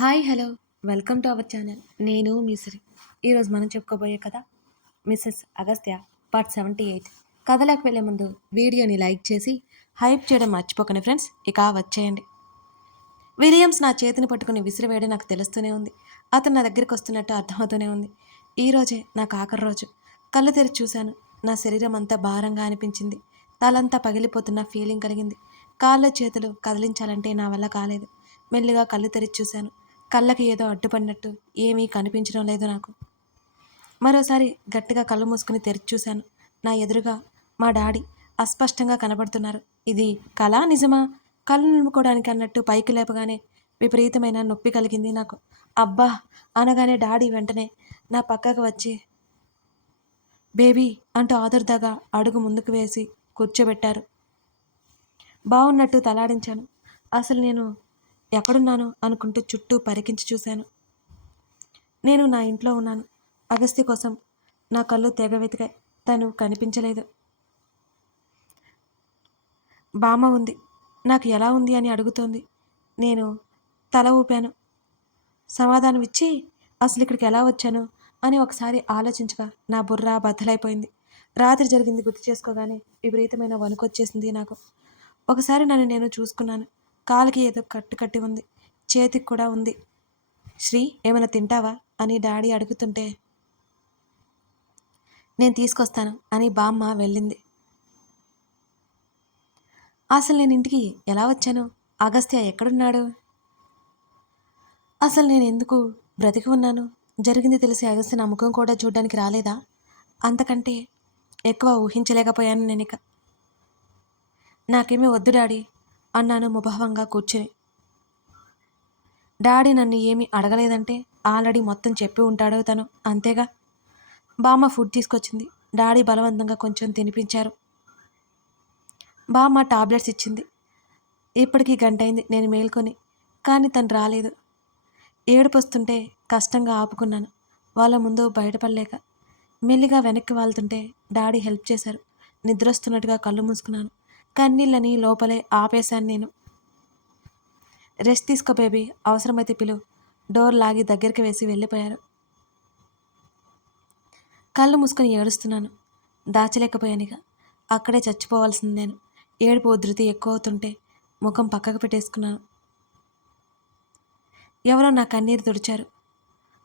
Hi hello welcome to our channel. నేను మిశ్రీ. ఈరోజు మనం చెప్పుకోబోయే కథ మిస్సెస్ అగస్త్య పార్ట్ 78. కథలోకి వెళ్ళే ముందు వీడియోని లైక్ చేసి హైప్ చేయడం మర్చిపోకండి ఫ్రెండ్స్. ఇక వచ్చేయండి. విలియమ్స్ నా చేతిని పట్టుకుని విసిరివేయడం నాకు తెలుస్తూనే ఉంది. అతను నా దగ్గరికి వస్తున్నట్టు అర్థమవుతూనే ఉంది. ఈరోజే నాకు ఆఖరి రోజు. కళ్ళు తెరిచి చూశాను. నా శరీరం అంతా భారంగా అనిపించింది. తలంతా పగిలిపోతున్న ఫీలింగ్ కలిగింది. కాళ్ళు చేతులు కదిలించాలంటే నా వల్ల కాలేదు. మెల్లిగా కళ్ళు తెరిచి చూశాను. కళ్ళకి ఏదో అడ్డుపడినట్టు ఏమీ కనిపించడం లేదు నాకు. మరోసారి గట్టిగా కళ్ళు మూసుకుని తెరిచి చూశాను. నా ఎదురుగా మా డాడీ అస్పష్టంగా కనబడుతున్నారు. ఇది కళా నిజమా? కళ్ళు నిలుపుకోవడానికి అన్నట్టు పైకి లేపగానే విపరీతమైన నొప్పి కలిగింది నాకు. అబ్బా అనగానే డాడీ వెంటనే నా పక్కకు వచ్చి బేబీ అంటూ ఆదుర్దాగా అడుగు ముందుకు వేసి కూర్చోబెట్టారు. బాగున్నట్టు తలాడించాను. అసలు నేను ఎక్కడున్నాను అనుకుంటూ చుట్టూ పరికించి చూశాను. నేను నా ఇంట్లో ఉన్నాను. అగస్త్య కోసం నా కళ్ళు తెగ వెతికాయి. తను కనిపించలేదు. బామ్మ ఉంది. నాకు ఎలా ఉంది అని అడుగుతోంది. నేను తల ఊపాను. సమాధానం ఇచ్చి అసలు ఇక్కడికి ఎలా వచ్చాను అని ఒకసారి ఆలోచించగా నా బుర్ర బద్దలైపోయింది. రాత్రి జరిగింది గుర్తు చేసుకోగానే విపరీతమైన వణుకొచ్చేసింది నాకు. ఒకసారి నన్ను నేను చూసుకున్నాను. కాలుకి ఏదో కట్టు కట్టి ఉంది. చేతికి కూడా ఉంది. శ్రీ ఏమైనా తింటావా అని డాడీ అడుగుతుంటే నేను తీసుకొస్తాను అని బామ్మ వెళ్ళింది. అసలు నేను ఇంటికి ఎలా వచ్చాను? అగస్త్య ఎక్కడున్నాడు? అసలు నేను ఎందుకు బ్రతికి ఉన్నాను? జరిగింది తెలిసి అగస్త్య నా ముఖం కూడా చూడడానికి రాలేదా? అంతకంటే ఎక్కువ ఊహించలేకపోయాను నేనిక. నాకేమీ వద్దు డాడీ అన్నాను ముభావంగా కూర్చుని. డాడీ నన్ను ఏమీ అడగలేదంటే ఆల్రెడీ మొత్తం చెప్పి ఉంటాడు తను, అంతేగా. బామ్మ ఫుడ్ తీసుకొచ్చింది. డాడీ బలవంతంగా కొంచెం తినిపించారు. బామ్మ టాబ్లెట్స్ ఇచ్చింది. ఇప్పటికీ గంట అయింది నేను మేల్కొని. కానీ తను రాలేదు. ఏడుపు వస్తుంటే కష్టంగా ఆపుకున్నాను. వాళ్ళ ముందు బయటపడలేక మెల్లిగా వెనక్కి వాళ్తుంటే డాడీ హెల్ప్ చేశారు. నిద్రొస్తున్నట్టుగా కళ్ళు మూసుకున్నాను. కన్నీళ్ళని లోపలే ఆపేశాను నేను. రెస్ట్ తీసుకో బేబీ, అవసరమైతే పిలు. డోర్ లాగి దగ్గరికి వేసి వెళ్ళిపోయారు. కళ్ళు మూసుకొని ఏడుస్తున్నాను. దాచలేకపోయానిక. అక్కడే చచ్చిపోవాల్సింది నేను. ఏడుపు ఉధృతి ఎక్కువ అవుతుంటే ముఖం పక్కకు పెట్టేసుకున్నాను. ఎవరో నా కన్నీరు తుడిచారు.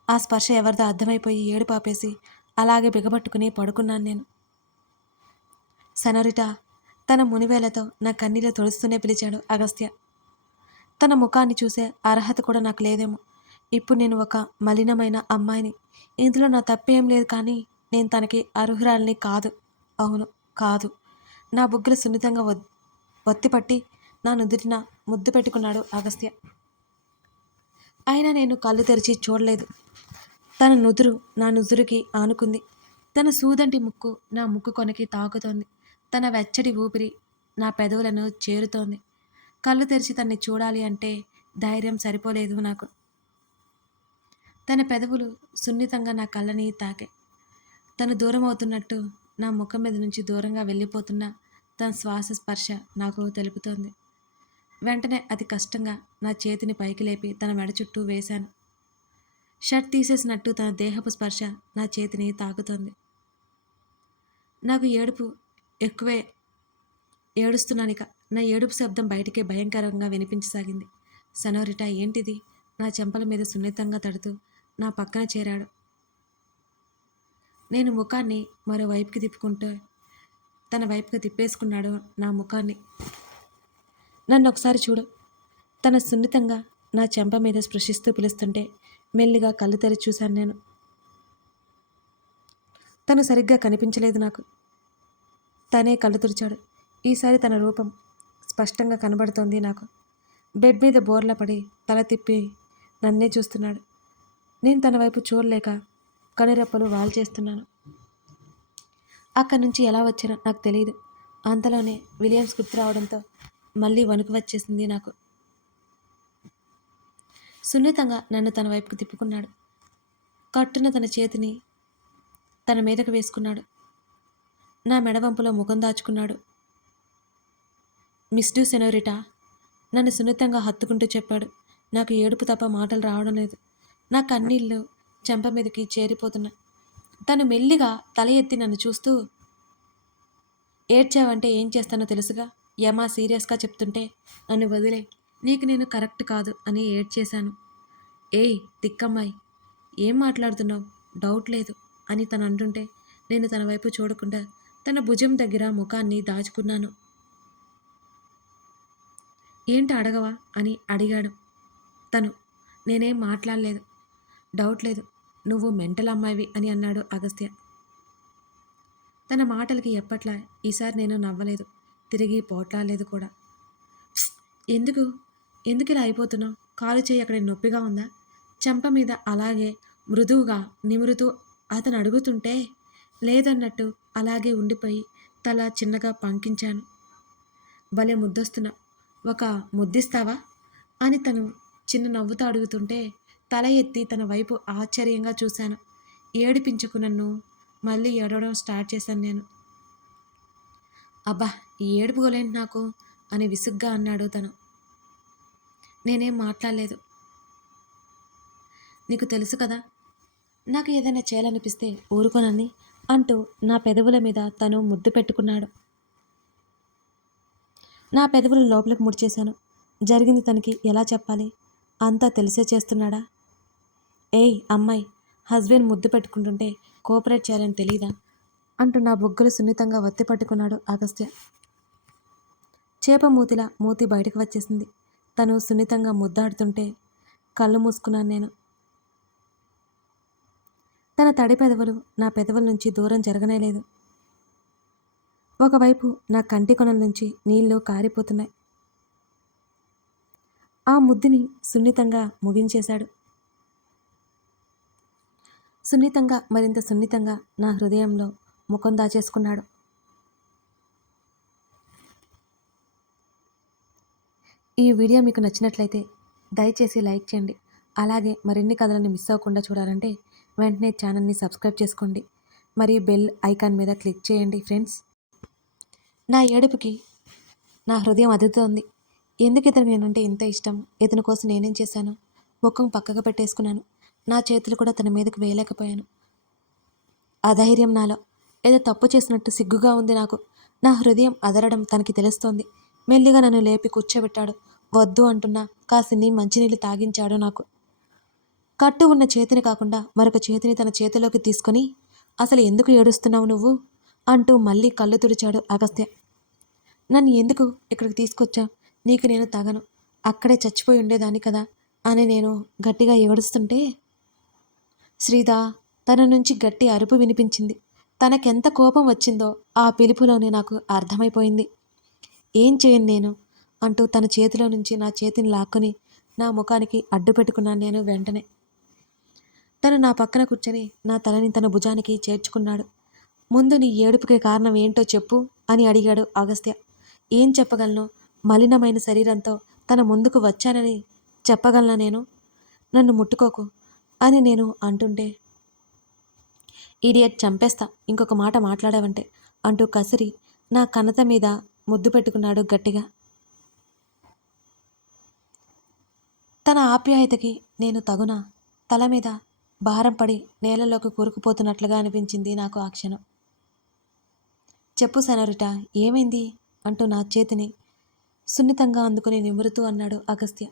ఆ స్పర్శ ఎవరిదో అర్థమైపోయి ఏడుపు ఆపేసి అలాగే బిగబట్టుకుని పడుకున్నాను నేను. సనరిటా తన మునివేలతో నా కన్నీళ్ళు తుడుస్తూనే పిలిచాడు అగస్త్య. తన ముఖాన్ని చూసే అర్హత కూడా నాకు లేదేమో. ఇప్పుడు నేను ఒక మలినమైన అమ్మాయిని. ఇందులో నా తప్పేం లేదు, కానీ నేను తనకి అర్హురాలిని కాదు. అవును, కాదు. నా బుగ్గలు సున్నితంగా ఒత్తిపట్టి నా నుదుటిన ముద్దు పెట్టుకున్నాడు అగస్త్య. అయినా నేను కళ్ళు తెరిచి చూడలేదు. తన నుదురు నా నుదురుకి ఆనుకుంది. తన సూదంటి ముక్కు నా ముక్కు కొనకి తాకుతోంది. తన వెచ్చటి ఊపిరి నా పెదవులను చేరుతోంది. కళ్ళు తెరిచి తన్ని చూడాలి అంటే ధైర్యం సరిపోలేదు నాకు. తన పెదవులు సున్నితంగా నా కళ్ళని తాకే. తను దూరం అవుతున్నట్టు, నా ముఖం మీద నుంచి దూరంగా వెళ్ళిపోతున్న తన శ్వాస స్పర్శ నాకు తెలుపుతోంది. వెంటనే అతి కష్టంగా నా చేతిని పైకి లేపి తన మెడ చుట్టూ వేశాను. షర్ట్ తీసేసినట్టు తన దేహపు స్పర్శ నా చేతిని తాకుతోంది. నాకు ఏడుపు ఎక్కువే. ఏడుస్తున్నానిక. నా ఏడుపు శబ్దం బయటికే భయంకరంగా వినిపించసాగింది. సనోరిటా ఏంటిది? నా చెంపల మీద సున్నితంగా తడుతూ నా పక్కన చేరాడు. నేను ముఖాన్ని మరోవైపుకి తిప్పుకుంటూ తన వైపుకి తిప్పేసుకున్నాడు నా ముఖాన్ని. నన్ను ఒకసారి చూడు. తన సున్నితంగా నా చెంప మీద స్పృశిస్తూ పిలుస్తుంటే మెల్లిగా కళ్ళు తెరిచి చూశాను నేను. తను సరిగ్గా కనిపించలేదు నాకు. తనే కళ్ళు తుడిచాడు. ఈసారి తన రూపం స్పష్టంగా కనబడుతోంది నాకు. బెడ్ మీద బోర్లా పడి తల తిప్పి నన్నే చూస్తున్నాడు. నేను తన వైపు చూడలేక కనురెప్పలు వాల్చేస్తున్నాను. అక్కడి నుంచి ఎలా వచ్చానో నాకు తెలియదు. అంతలోనే విలియమ్స్ గుర్తు రావడంతో మళ్ళీ వణుకు వచ్చేసింది నాకు. సున్నితంగా నన్ను తన వైపుకు తిప్పుకున్నాడు. కట్టున తన చేతిని తన మీదకు వేసుకున్నాడు. నా మెడవంపులో ముఖం దాచుకున్నాడు. మిస్డు సెనోరిటా నన్ను సున్నితంగా హత్తుకుంటూ చెప్పాడు. నాకు ఏడుపు తప్ప మాటలు రావడం లేదు. నా కన్నీళ్ళు చెంప మీదకి చేరిపోతున్నాయి. తను మెల్లిగా తల ఎత్తి నన్ను చూస్తూ, ఏడ్చావంటే ఏం చేస్తానో తెలుసుగా. యమా సీరియస్గా చెప్తుంటే నన్ను వదిలే, నీకు నేను కరెక్ట్ కాదు అని ఏడ్చేశాను. ఏయ్ తిక్కమ్మాయి, ఏం మాట్లాడుతున్నావు? డౌట్ లేదు అని తను అంటుంటే నేను తన వైపు చూడకుండా తన భుజం దగ్గర ముఖాన్ని దాచుకున్నాను. ఏంటి అడగవా అని అడిగాడు తను. నేనేం మాట్లాడలేదు. డౌట్ లేదు, నువ్వు మెంటల్ అమ్మాయివి అని అన్నాడు అగస్త్య. తన మాటలకి ఎప్పట్లా ఈసారి నేను నవ్వలేదు, తిరిగి పోట్లాడలేదు కూడా. "ప్స్, ఎందుకు ఎందుకు ఇలా అయిపోతున్నావు? కాలు చేయి అక్కడ నొప్పిగా ఉందా?" చెంప మీద అలాగే మృదువుగా నిమురుతూ అతను అడుగుతుంటే లేదన్నట్టు అలాగే ఉండిపోయి తల చిన్నగా పంకించాను. భలే ముద్దొస్తున్నా, ఒక ముద్దిస్తావా అని తను చిన్న నవ్వుతో అడుగుతుంటే తల ఎత్తి తన వైపు ఆశ్చర్యంగా చూశాను. ఏడిపించుకు నన్ను మళ్ళీ ఏడవడం స్టార్ట్ చేశాను నేను. అబ్బా, ఈ ఏడుపుగోలేంటి నాకు అని విసుగ్గా అన్నాడు తను. నేనేం మాట్లాడలేదు. నీకు తెలుసు కదా, నాకు ఏదైనా చేయాలనిపిస్తే ఊరుకోనని అంటూ నా పెదవుల మీద తను ముద్దు పెట్టుకున్నాడు. నా పెదవులు లోపలికి ముడిచేశాను. జరిగింది తనకి ఎలా చెప్పాలి? అంతా తెలిసే చేస్తున్నాడా? ఏయ్ అమ్మాయి, హస్బెండ్ ముద్దు పెట్టుకుంటుంటే కోఆపరేట్ చేయాలని తెలీదా అంటూ నా బొగ్గలు సున్నితంగా ఒత్తి పట్టుకున్నాడు అగస్త్య. చేప మూతిలా మూతి బయటకు వచ్చేసింది. తను సున్నితంగా ముద్దాడుతుంటే కళ్ళు మూసుకున్నాను నేను. తన తడి పెదవులు నా పెదవుల నుంచి దూరం జరగనేలేదు. ఒకవైపు నా కంటి కొనల నుంచి నీళ్లు కారిపోతున్నాయి. ఆ ముద్దుని సున్నితంగా ముగించేశాడు. సున్నితంగా, మరింత సున్నితంగా నా హృదయంలో ముఖం దాచేసుకున్నాడు. ఈ వీడియో మీకు నచ్చినట్లయితే దయచేసి లైక్ చేయండి. అలాగే మరిన్ని కథలను మిస్ అవ్వకుండా చూడాలంటే వెంటనే ఛానల్ని సబ్స్క్రైబ్ చేసుకోండి. మరియు బెల్ ఐకాన్ మీద క్లిక్ చేయండి ఫ్రెండ్స్. నా ఏడుపుకి నా హృదయం అదురుతోంది. ఎందుకు ఇతనికి నేనంటే ఇంత ఇష్టం? ఇతని కోసం నేనేం చేశాను? ముఖం పక్కగా పెట్టేసుకున్నాను. నా చేతులు కూడా తన మీదకు వేయలేకపోయాను. అధైర్యం నాలో. ఏదో తప్పు చేసినట్టు సిగ్గుగా ఉంది నాకు. నా హృదయం అదరడం తనకి తెలుస్తోంది. మెల్లిగా నన్ను లేపి కూర్చోబెట్టాడు. వద్దు అంటున్నా కాసిన్ని మంచినీళ్ళు తాగించాడు నాకు. కట్టు ఉన్న చేతిని కాకుండా మరొక చేతిని తన చేతిలోకి తీసుకొని, అసలు ఎందుకు ఏడుస్తున్నావు నువ్వు అంటూ మళ్ళీ కళ్ళు తుడిచాడు అగస్త్య. నన్ను ఎందుకు ఇక్కడికి తీసుకొచ్చా? నీకు నేను తగను, అక్కడే చచ్చిపోయి ఉండేదాన్ని కదా అని నేను గట్టిగా ఏడుస్తుంటే శ్రీదా తన నుంచి గట్టి అరుపు వినిపించింది. తనకెంత కోపం వచ్చిందో ఆ పిలుపులోనే నాకు అర్థమైపోయింది. ఏం చేయను నేను అంటూ తన చేతిలో నుంచి నా చేతిని లాక్కుని నా ముఖానికి అడ్డు పెట్టుకున్నాను నేను. వెంటనే తను నా పక్కన కూర్చొని నా తలని తన భుజానికి చేర్చుకున్నాడు. ముందు నీ ఏడుపుకి కారణం ఏంటో చెప్పు అని అడిగాడు అగస్త్య. ఏం చెప్పగలను? మలినమైన శరీరంతో తన ముందుకు వచ్చానని చెప్పగలనా నేను? నన్ను ముట్టుకోకు అని నేను అంటుంటే, ఈడియట్, చంపేస్తా ఇంకొక మాట మాట్లాడావంటే అంటూ కసిరి నా కన్నత మీద ముద్దు పెట్టుకున్నాడు గట్టిగా. తన ఆప్యాయతకి నేను తగునా? తల మీద భారం పడి నేలలోకి కూరుకుపోతున్నట్లుగా అనిపించింది నాకు ఆ క్షణం. చెప్పు సెనోరిటా, ఏమైంది అంటూ నా చేతిని సున్నితంగా అందుకుని నిమురుతూ అన్నాడు అగస్త్య.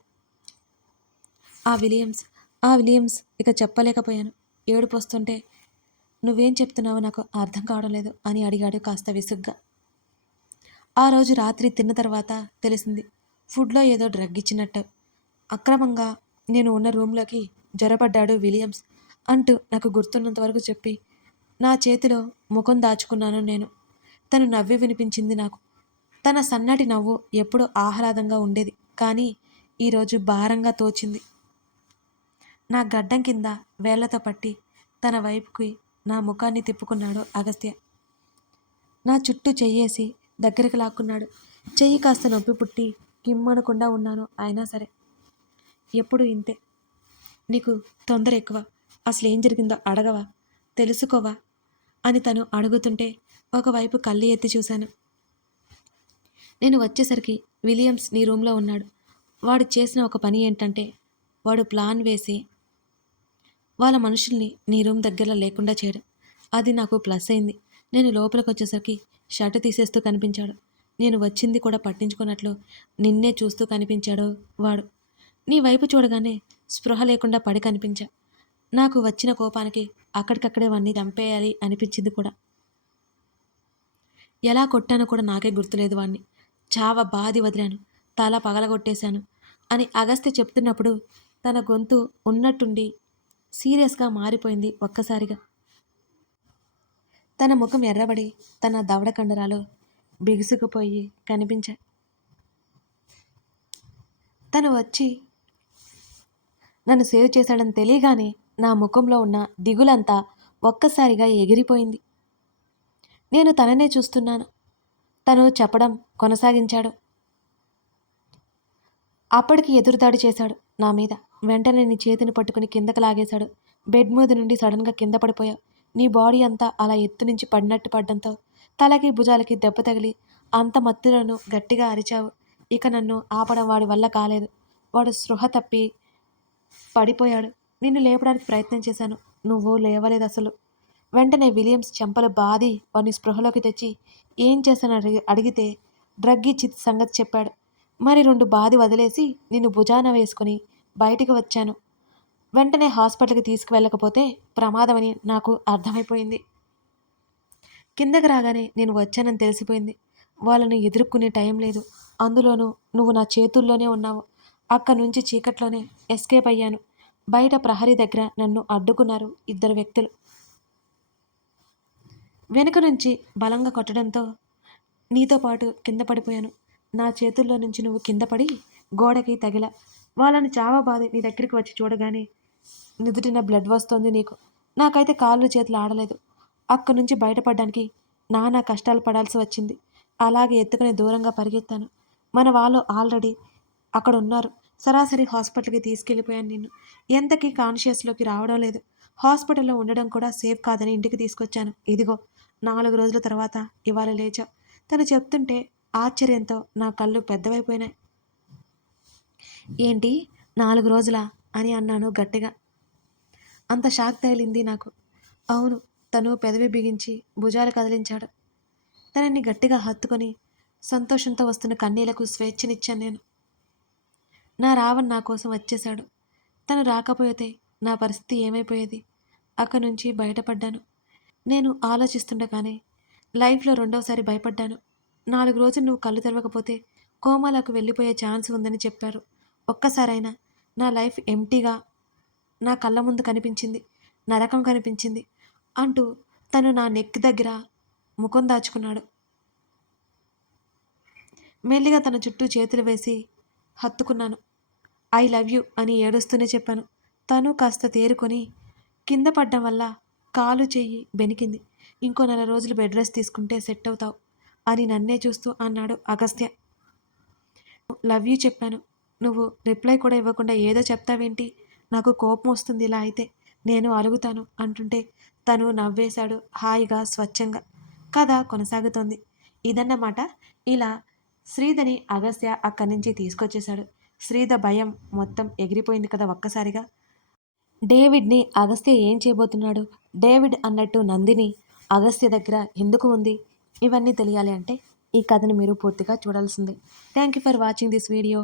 ఆ విలియమ్స్ ఇక చెప్పలేకపోయాను. ఏడుపు వస్తుంటే నువ్వేం చెప్తున్నావో నాకు అర్థం కావడం లేదు అని అడిగాడు కాస్త విసుగ్గా. ఆ రోజు రాత్రి తిన్న తర్వాత తెలిసింది, ఫుడ్లో ఏదో డ్రగ్ ఇచ్చినట్టు. అక్రమంగా నేను ఉన్న రూమ్లోకి జ్వరపడ్డాడు విలియమ్స్ అంటూ నాకు గుర్తున్నంత వరకు చెప్పి నా చేతిలో ముఖం దాచుకున్నాను నేను. తను నవ్వి వినిపించింది నాకు. తన సన్నటి నవ్వు ఎప్పుడూ ఆహ్లాదంగా ఉండేది, కానీ ఈరోజు భారంగా తోచింది. నా గడ్డం కింద వేళ్లతో పట్టి తన వైపుకి నా ముఖాన్ని తిప్పుకున్నాడు అగస్త్య. నా చుట్టూ చెయ్యేసి దగ్గరికి లాక్కున్నాడు. చెయ్యి కాస్త నొప్పి పుట్టి కిమ్మనకుండా ఉన్నాను. అయినా సరే, ఎప్పుడు ఇంతే, నీకు తొందర ఎక్కువ, అసలు ఏం జరిగిందో అడగవా, తెలుసుకోవా అని తను అడుగుతుంటే ఒకవైపు కళ్ళు ఎత్తి చూశాను. నేను వచ్చేసరికి విలియమ్స్ నీ రూమ్లో ఉన్నాడు. వాడు చేసిన ఒక పని ఏంటంటే వాడు ప్లాన్ వేసి వాళ్ళ మనుషుల్ని నీ రూమ్ దగ్గరలో లేకుండా చేయడం. అది నాకు ప్లస్ అయింది. నేను లోపలికి వచ్చేసరికి షర్ట్ తీసేస్తూ కనిపించాడు. నేను వచ్చింది కూడా పట్టించుకున్నట్లు నిన్నే చూస్తూ కనిపించాడు వాడు. నీ వైపు చూడగానే స్పృహ లేకుండా పడి కనిపించా. నాకు వచ్చిన కోపానికి అక్కడికక్కడే వాణ్ణి చంపేయాలి అనిపించింది కూడా. ఎలా కొట్టానో కూడా నాకే గుర్తులేదు వాణ్ణి. చావ బాది వదిలాను, తల పగలగొట్టేశాను అని అగస్త్య చెప్తున్నప్పుడు తన గొంతు ఉన్నట్టుండి సీరియస్గా మారిపోయింది ఒక్కసారిగా. తన ముఖం ఎర్రబడి తన దవడ కండరాలు బిగుసుకుపోయి కనిపించాయి. తను వచ్చి నన్ను సేవ్ చేశాడని తెలియగానే నా ముఖంలో ఉన్న దిగులంతా ఒక్కసారిగా ఎగిరిపోయింది. నేను తననే చూస్తున్నాను. తను చెప్పడం కొనసాగించాడు. అప్పటికి ఎదురుదాడి చేశాడు నా మీద. వెంటనే నీ చేతిని పట్టుకుని కిందకు లాగేశాడు. బెడ్ మీద నుండి సడన్గా కింద పడిపోయావు. నీ బాడీ అంతా అలా ఎత్తు నుంచి పడినట్టు పడ్డంతో తలకి భుజాలకి దెబ్బ తగిలి అంత మత్తులను గట్టిగా అరిచావు. ఇక నన్ను ఆపడం వాడి వల్ల కాలేదు. వాడు స్పృహ తప్పి పడిపోయాడు. నిన్ను లేపడానికి ప్రయత్నం చేశాను. నువ్వు లేవలేదు అసలు. వెంటనే విలియమ్స్ చెంపలు బాది వాడిని స్పృహలోకి తెచ్చి ఏం చేశానని అడిగితే డ్రగ్ ఇచ్చి సంగతి చెప్పాడు. మరి 2 బాది వదిలేసి నిన్ను భుజాన వేసుకుని బయటికి వచ్చాను. వెంటనే హాస్పిటల్కి తీసుకువెళ్ళకపోతే ప్రమాదమని నాకు అర్థమైపోయింది. కిందకి రాగానే నేను వచ్చానని తెలిసిపోయింది. వాళ్ళని ఎదుర్కొనే టైం లేదు. అందులోనూ నువ్వు నా చేతుల్లోనే ఉన్నావు. అక్కడి నుంచి చీకట్లోనే ఎస్కేప్ అయ్యాను. బయట ప్రహరీ దగ్గర నన్ను అడ్డుకున్నారు 2 వ్యక్తులు. వెనుక నుంచి బలంగా కొట్టడంతో నీతో పాటు కింద పడిపోయాను. నా చేతుల్లో నుంచి నువ్వు కింద పడి గోడకి తగిలా. వాళ్ళని చావబాది నీ దగ్గరికి వచ్చి చూడగానే నుదుటిన బ్లడ్ వస్తోంది నీకు. నాకైతే కాళ్ళు చేతులు ఆడలేదు. అక్కడి నుంచి బయటపడడానికి నానా కష్టాలు పడాల్సి వచ్చింది. అలాగే ఎత్తుకుని దూరంగా పరిగెత్తాను. మన వాళ్ళు ఆల్రెడీ అక్కడ ఉన్నారు. సరాసరి హాస్పిటల్కి తీసుకెళ్ళిపోయాను నిన్ను. ఎంతకీ కాన్షియస్లోకి రావడం లేదు. హాస్పిటల్లో ఉండడం కూడా సేఫ్ కాదని ఇంటికి తీసుకొచ్చాను. ఇదిగో 4 రోజుల తర్వాత ఇవాళ లేచావు. తను చెప్తుంటే ఆశ్చర్యంతో నా కళ్ళు పెద్దవైపోయినాయి. ఏంటి 4 రోజులా అని అన్నాను గట్టిగా. అంత షాక్ తగిలింది నాకు. అవును. తను పెదవి బిగించి భుజాలు కదిలించాడు. తనని గట్టిగా హత్తుకొని సంతోషంతో వస్తున్న కన్నీళ్లకు స్వేచ్ఛనిచ్చాను నేను. నా రావణ్ నా కోసం వచ్చేశాడు. తను రాకపోతే నా పరిస్థితి ఏమైపోయేది? అక్కడి నుంచి బయటపడ్డాను. నేను ఆలోచిస్తుండగానే లైఫ్లో రెండోసారి భయపడ్డాను. 4 రోజులు నువ్వు కళ్ళు తెరవకపోతే కోమాలకు వెళ్ళిపోయే ఛాన్స్ ఉందని చెప్పారు. ఒక్కసారైనా నా లైఫ్ ఎంటీగా నా కళ్ళ ముందు కనిపించింది. నరకం కనిపించింది అంటూ తను నా నెక్ దగ్గర ముఖం దాచుకున్నాడు. మెల్లిగా తన చుట్టూ చేతులు వేసి హత్తుకున్నాను. ఐ లవ్ యూ అని ఏడుస్తూనే చెప్పాను. తను కాస్త తేరుకొని కింద పడ్డం వల్ల కాలు చెయ్యి బెనికింది. ఇంకో 4 రోజులు బెడ్ రెస్ట్ తీసుకుంటే సెట్ అవుతావు అని నన్నే చూస్తూ అన్నాడు అగస్త్య. లవ్ యూ చెప్పాను. నువ్వు రిప్లై కూడా ఇవ్వకుండా ఏదో చెప్తావేంటి? నాకు కోపం వస్తుంది ఇలా అయితే. నేను అలుగుతాను అంటుంటే తను నవ్వేశాడు హాయిగా స్వచ్ఛంగా. కథ కొనసాగుతోంది. ఇదన్నమాట. ఇలా శ్రీధని అగస్త్య అక్కడి నుంచి తీసుకొచ్చేశాడు. శ్రీధ భయం మొత్తం ఎగిరిపోయింది కదా ఒక్కసారిగా. డేవిడ్ని అగస్త్య ఏం చేయబోతున్నాడు? డేవిడ్ అన్నట్టు నందిని అగస్త్య దగ్గర ఎందుకు ఉంది? ఇవన్నీ తెలియాలి అంటే ఈ కథను మీరు పూర్తిగా చూడాల్సిందే. Thank you for watching this video.